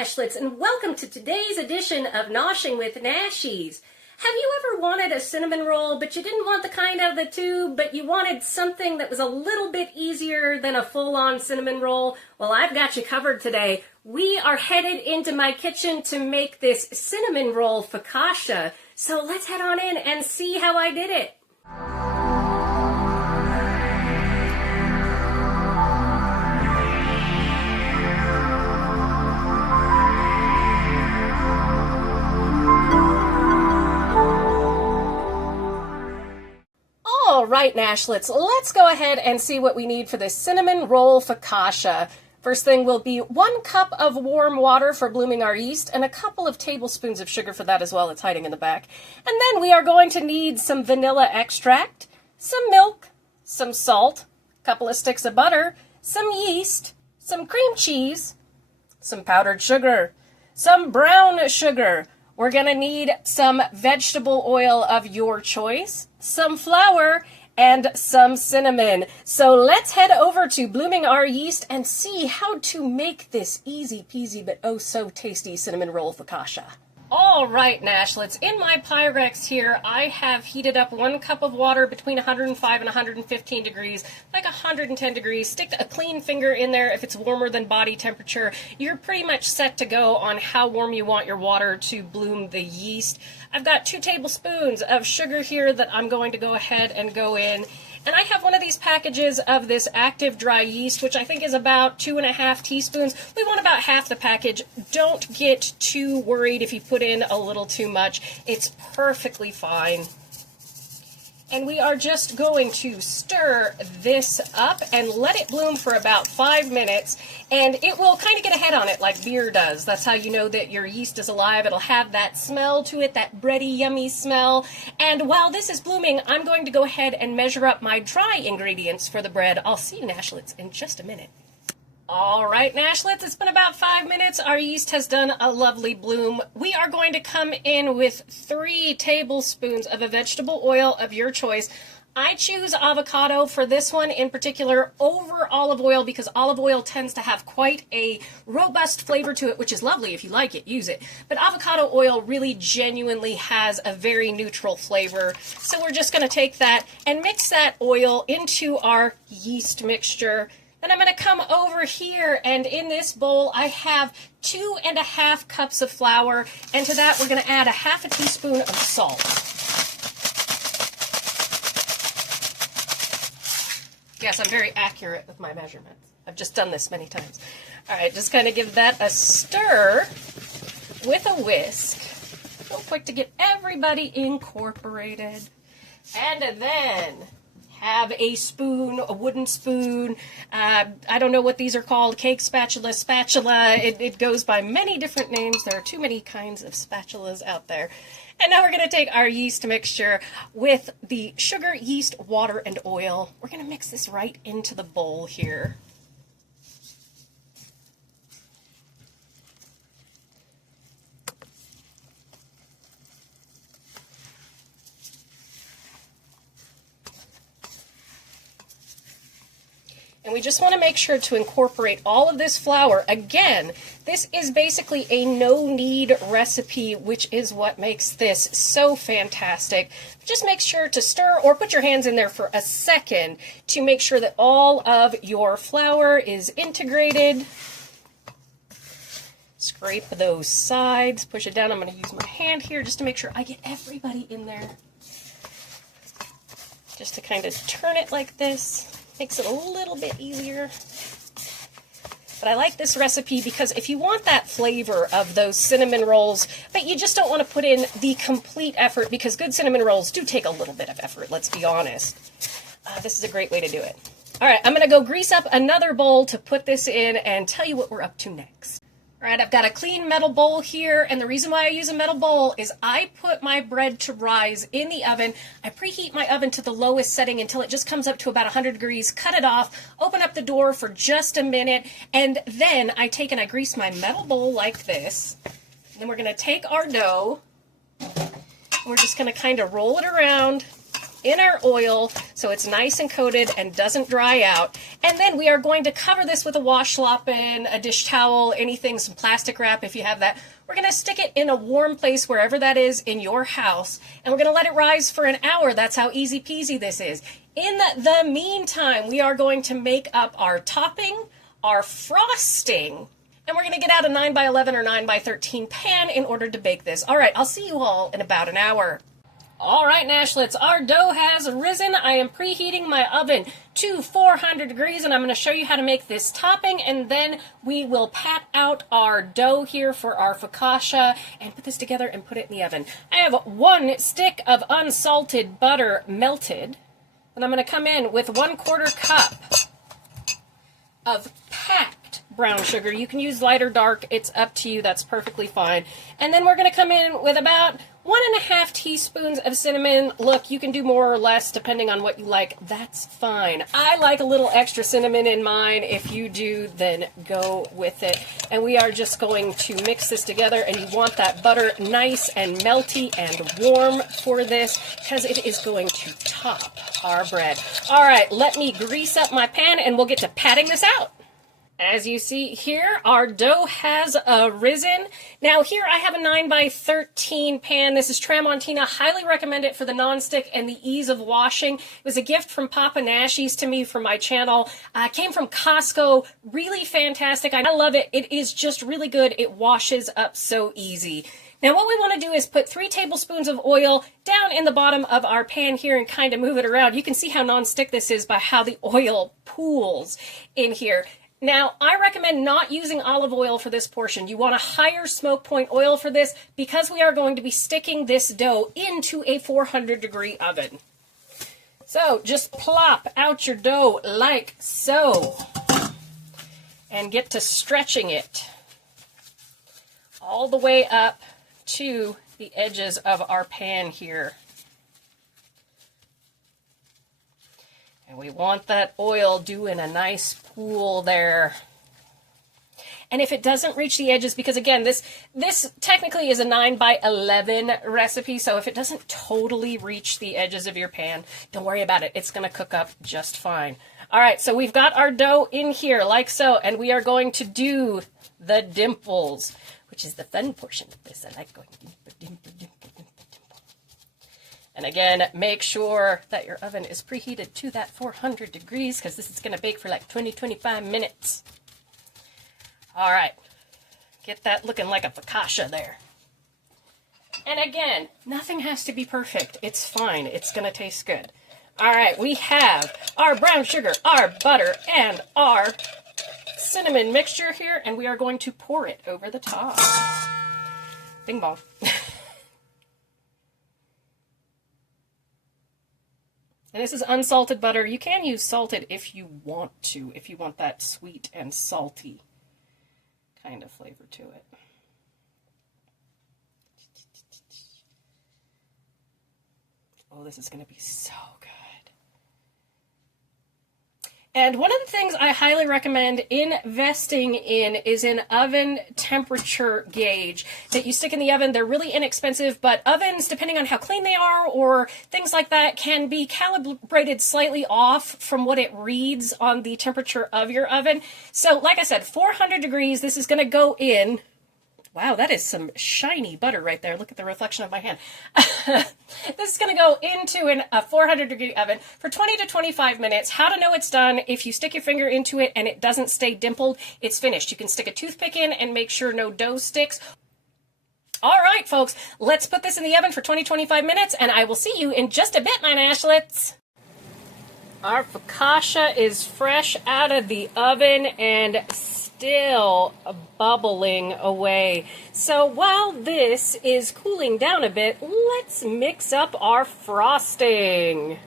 Nashlets, and welcome to today's edition of Noshing with Nashies. Have you ever wanted a cinnamon roll, but you didn't want the kind out of the tube, but you wanted something that was a little bit easier than a full-on cinnamon roll? Well, I've got you covered today. We are headed into my kitchen to make this cinnamon roll focaccia. So let's head on in and see how I did it. All right, Nashlets, let's go ahead and see what we need for this cinnamon roll focaccia. First thing will be 1 cup of warm water for blooming our yeast and a couple of tablespoons of sugar for that as well. It's hiding in the back. And then we are going to need some vanilla extract, some milk, some salt, a couple of sticks of butter, some yeast, some cream cheese, some powdered sugar, some brown sugar. We're going to need some vegetable oil of your choice, some flour, and some cinnamon. So let's head over to Blooming Our Yeast and see how to make this easy peasy but oh so tasty cinnamon roll focaccia. All right, Nashlets, in my Pyrex here, I have heated up 1 cup of water between 105 and 115 degrees, like 110 degrees. Stick a clean finger in there if it's warmer than body temperature. You're pretty much set to go on how warm you want your water to bloom the yeast. I've got 2 tablespoons of sugar here that I'm going to go ahead and go in. And I have one of these packages of this active dry yeast, which I think is about 2½ teaspoons. We want about half the package. Don't get too worried if you put in a little too much. It's perfectly fine. And we are just going to stir this up and let it bloom for about 5 minutes. And it will kind of get a head on it like beer does. That's how you know that your yeast is alive. It'll have that smell to it, that bready, yummy smell. And while this is blooming, I'm going to go ahead and measure up my dry ingredients for the bread. I'll see you, Nashlets, in just a minute. All right, Nashlets, it's been about 5 minutes. Our yeast has done a lovely bloom. We are going to come in with 3 tablespoons of a vegetable oil of your choice. I choose avocado for this one in particular over olive oil because olive oil tends to have quite a robust flavor to it, which is lovely. If you like it, use it. But avocado oil really genuinely has a very neutral flavor. So we're just going to take that and mix that oil into our yeast mixture. Then I'm going to come over here, and in this bowl I have 2½ cups of flour, and to that we're going to add ½ teaspoon of salt. Yes, I'm very accurate with my measurements. I've just done this many times. All right, just kind of give that a stir with a whisk. Real quick to get everybody incorporated. And then have a spoon, a wooden spoon. I don't know what these are called, cake spatula, spatula. It goes by many different names. There are too many kinds of spatulas out there. And now we're going to take our yeast mixture with the sugar, yeast, water, and oil. We're going to mix this right into the bowl here. And we just want to make sure to incorporate all of this flour. Again, this is basically a no-knead recipe, which is what makes this so fantastic. Just make sure to stir or put your hands in there for a second to make sure that all of your flour is integrated. Scrape those sides, push it down. I'm going to use my hand here just to make sure I get everybody in there. Just to kind of turn it like this. Makes it a little bit easier. But I like this recipe because if you want that flavor of those cinnamon rolls, but you just don't want to put in the complete effort because good cinnamon rolls do take a little bit of effort, let's be honest. This is a great way to do it. All right, I'm going to go grease up another bowl to put this in and tell you what we're up to next. All right, I've got a clean metal bowl here, and the reason why I use a metal bowl is I put my bread to rise in the oven. I preheat my oven to the lowest setting until it just comes up to about 100 degrees, cut it off, open up the door for just a minute, and then I take and I grease my metal bowl like this. And then we're going to take our dough, and we're just going to kind of roll it around in our oil so it's nice and coated and doesn't dry out. And then we are going to cover this with a washcloth, a dish towel, anything, some plastic wrap if you have that. We're going to stick it in a warm place wherever that is in your house, and we're going to let it rise for an hour. That's how easy peasy this is. In the meantime, we are going to make up our topping, our frosting, and we're going to get out a 9x11 or 9x13 pan in order to bake this. All right, I'll see you all in about an hour. All right, Nashlets, our dough has risen. I am preheating my oven to 400 degrees, and I'm going to show you how to make this topping, and then we will pat out our dough here for our focaccia and put this together and put it in the oven. I have 1 stick of unsalted butter melted, and I'm going to come in with 1/4 cup of packed brown sugar. You can use light or dark. It's up to you. That's perfectly fine. And then we're going to come in with about 1½ teaspoons of cinnamon. Look, you can do more or less depending on what you like. That's fine. I like a little extra cinnamon in mine. If you do, then go with it. And we are just going to mix this together, and you want that butter nice and melty and warm for this because it is going to top our bread. All right, let me grease up my pan and we'll get to patting this out. As you see here, our dough has risen. Now here I have a 9x13 pan. This is Tramontina. Highly recommend it for the nonstick and the ease of washing. It was a gift from Papa Nashies to me from my channel. It came from Costco. Really fantastic. I love it. It is just really good. It washes up so easy. Now what we want to do is put 3 tablespoons of oil down in the bottom of our pan here and kind of move it around. You can see how nonstick this is by how the oil pools in here. Now, I recommend not using olive oil for this portion. You want a higher smoke point oil for this because we are going to be sticking this dough into a 400-degree oven. So, just plop out your dough like so and get to stretching it all the way up to the edges of our pan here. And we want that oil doing a nice pool there. And if it doesn't reach the edges, because again, this technically is a 9x11 recipe, so if it doesn't totally reach the edges of your pan, don't worry about it. It's going to cook up just fine. All right, so we've got our dough in here like so, and we are going to do the dimples, which is the fun portion of this. I like going dimple. And again, make sure that your oven is preheated to that 400 degrees because this is going to bake for like 20-25 minutes. All right, get that looking like a focaccia there. And again, nothing has to be perfect. It's fine. It's going to taste good. All right, we have our brown sugar, our butter, and our cinnamon mixture here, and we are going to pour it over the top. Bing bong. And this is unsalted butter. You can use salted if you want to, if you want that sweet and salty kind of flavor to it. Oh, this is going to be so good. And one of the things I highly recommend investing in is an oven temperature gauge that you stick in the oven. They're really inexpensive, but ovens, depending on how clean they are or things like that, can be calibrated slightly off from what it reads on the temperature of your oven. So like I said, 400 degrees, this is going to go in. Wow, that is some shiny butter right there. Look at the reflection of my hand. This is going to go into a 400-degree oven for 20 to 25 minutes. How to know it's done: if you stick your finger into it and it doesn't stay dimpled, it's finished. You can stick a toothpick in and make sure no dough sticks. All right, folks, let's put this in the oven for 20-25 minutes, and I will see you in just a bit, my Nashlets. Our focaccia is fresh out of the oven and still bubbling away. So while this is cooling down a bit, let's mix up our frosting.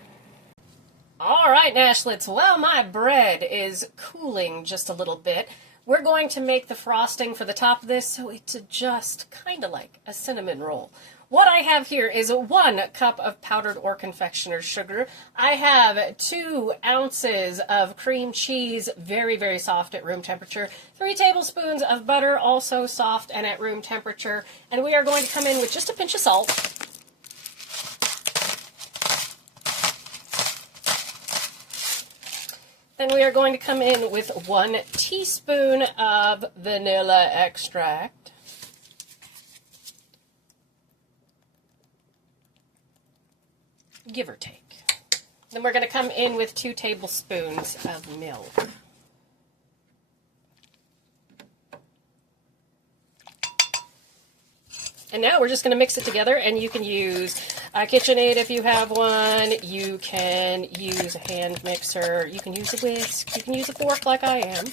All right, Nashlets, while my bread is cooling just a little bit, we're going to make the frosting for the top of this so it's just kind of like a cinnamon roll. What I have here is 1 cup of powdered or confectioner's sugar. I have 2 ounces of cream cheese, very, very soft at room temperature. 3 tablespoons of butter, also soft and at room temperature. And we are going to come in with just a pinch of salt. Then we are going to come in with 1 teaspoon of vanilla extract. Give or take. Then we're going to come in with 2 tablespoons of milk. And now we're just going to mix it together, and you can use a KitchenAid if you have one. You can use a hand mixer. You can use a whisk. You can use a fork like I am.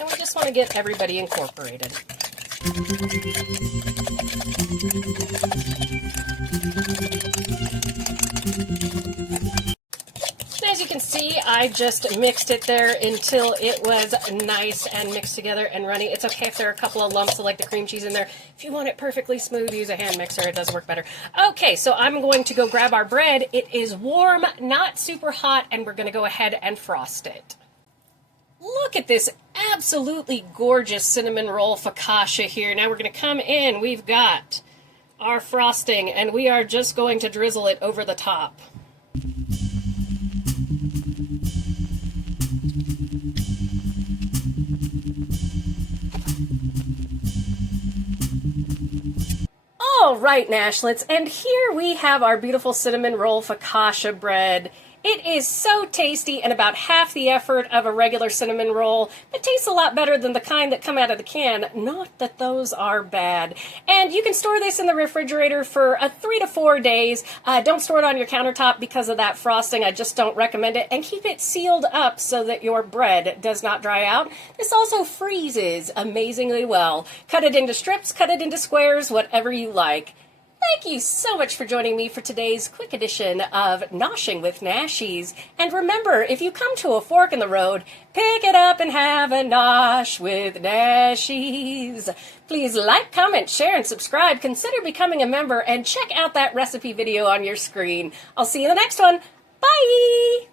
And we just want to get everybody incorporated. As you can see, I just mixed it there until it was nice and mixed together and runny. It's okay if there are a couple of lumps of like the cream cheese in there. If you want it perfectly smooth, use a hand mixer. It does work better. Okay, so I'm going to go grab our bread. It is warm, not super hot, and we're going to go ahead and frost it. Look at this absolutely gorgeous cinnamon roll focaccia here. Now we're going to come in. We've got our frosting, and we are just going to drizzle it over the top. All right, Nashlets, and here we have our beautiful cinnamon roll focaccia bread. It is so tasty and about half the effort of a regular cinnamon roll. It tastes a lot better than the kind that come out of the can. Not that those are bad. And you can store this in the refrigerator for 3 to 4 days. Don't store it on your countertop because of that frosting. I just don't recommend it. And keep it sealed up so that your bread does not dry out. This also freezes amazingly well. Cut it into strips, cut it into squares, whatever you like. Thank you so much for joining me for today's quick edition of Noshing with Nashies. And remember, if you come to a fork in the road, pick it up and have a nosh with Nashies. Please like, comment, share, and subscribe. Consider becoming a member and check out that recipe video on your screen. I'll see you in the next one. Bye!